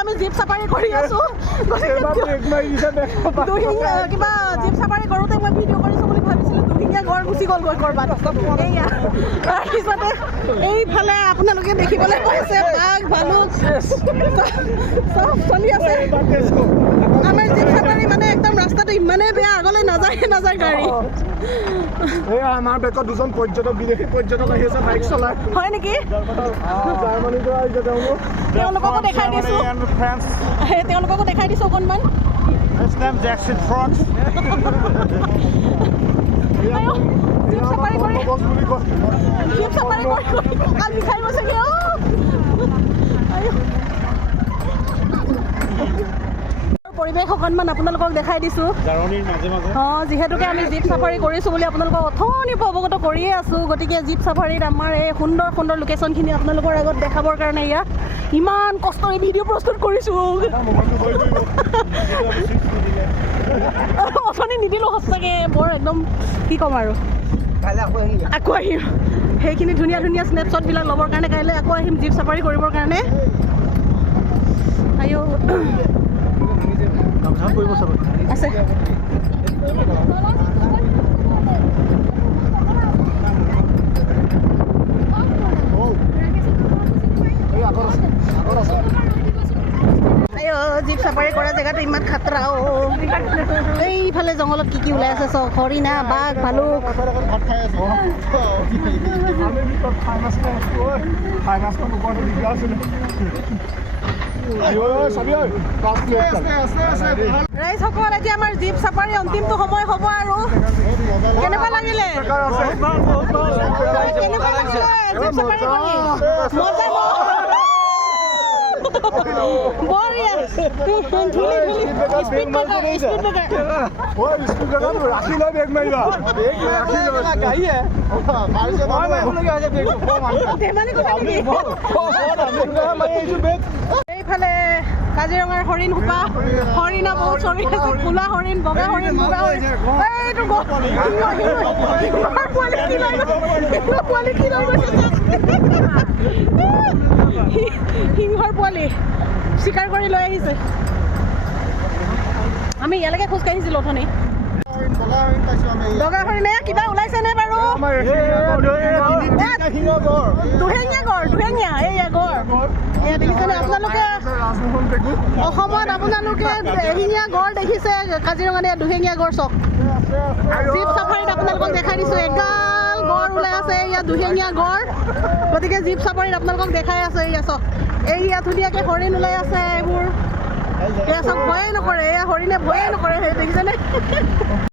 আমি jeep safari কৰি আছোঁ কিবা জীপ চাফাৰী কৰোঁতে মই ভিডিঅ' কৰিছোঁ বুলি ভাবিছিলোঁ দুশিঙীয়া গড় গুচি গ'লগৈ ক'ৰবাত এয়া তাৰপিছতে এইফালে আপোনালোকে দেখিবলৈ পাইছে বাঘ ভালুক চব চলি আছে আমাৰ জীপ চাফাৰী মানে একদম ৰাস্তাটো ইমানেই বেয়া আগলৈ নাযায় গাড়ী আমাৰ বেকত দুজন পৰ্যটক বিদেশী পৰ্যটক আহি আছে বাইক চলাই হয় নেকি জাৰ্মানীৰ পৰা আহিছে তেওঁলোককো দেখাই দিছোঁ তেওঁলোককো দেখাই দিছোঁ অকণমান জীপ চাফাৰী কৰি কঁকাল বিষাই গৈছে পৰিৱেশ অকণমান আপোনালোকক দেখাই দিছোঁ যিহেতুকে আমি জীপ চাফাৰী কৰিছোঁ বুলি আপোনালোকক অথনিৰ পৰা অৱগত কৰিয়ে আছোঁ গতিকে জীপ চাফাৰীত আমাৰ এই সুন্দৰ সুন্দৰ লোকেশ্যনখিনি আপোনালোকৰ আগত দেখাবৰ কাৰণে ইয়াত ইমান কষ্টৰে ভিডিঅ' প্ৰস্তুত কৰিছোঁ অথনি নিদিলোঁ সঁচাকৈ বৰ একদম কি ক'ম আৰু আকৌ আহিম সেইখিনি ধুনীয়া ধুনীয়া স্নেপশ্বটবিলাক ল'বৰ কাৰণে কাইলৈ আকৌ আহিম জীপ চাফাৰী কৰিবৰ কাৰণে আছে জীপ চাফাৰী কৰা জেগাটো ইমান খাতৰা এইফালে জংঘলত কি ওলাই আছে চব হৰিণা বাঘ ভালুক ৰাইজসকল এতিয়া আমাৰ জীপ চাফাৰী অন্তিমটো সময় হ'ব আৰু কেনেকুৱা লাগিলে জীপ চাফাৰী কৰি মজা বঢ়িয়া ধুলি স্পীড এইফালে কাজিৰঙাৰ হৰিণ সোপা হৰিণা বহুত চৰি আছে কোলা হৰিণ বগা হৰিণ বগা হৰিণ এইটো সিংহৰ পোৱালি চিকাৰ কৰি লৈ আহিছে আমি ইয়ালৈকে খোজকাঢ়িছিলোঁ অথনি বগা হৰিণে কিবা ওলাইছেনে বাৰু দুহেঙীয়া এইয়া গড় এয়া দেখিছেনে আপোনালোকে অসমত আপোনালোকে এশিঙীয়া গড় দেখিছে কাজিৰঙাত এয়া দুহেঙীয়া গড় চাওক জীপ চাফাৰীত আপোনালোকক দেখাই দিছোঁ এগাল গড় ওলাই আছে এয়া দুহেঙীয়া গড় গতিকে জীপ চাফাৰীত আপোনালোকক দেখাই আছে এয়া চাওক এইয়া ধুনীয়াকৈ হৰিণ ওলাই আছে এইবোৰ এয়া চাওক ভয়ে নকৰে এয়া হৰিণে ভয়ে নকৰে সেই দেখিছেনে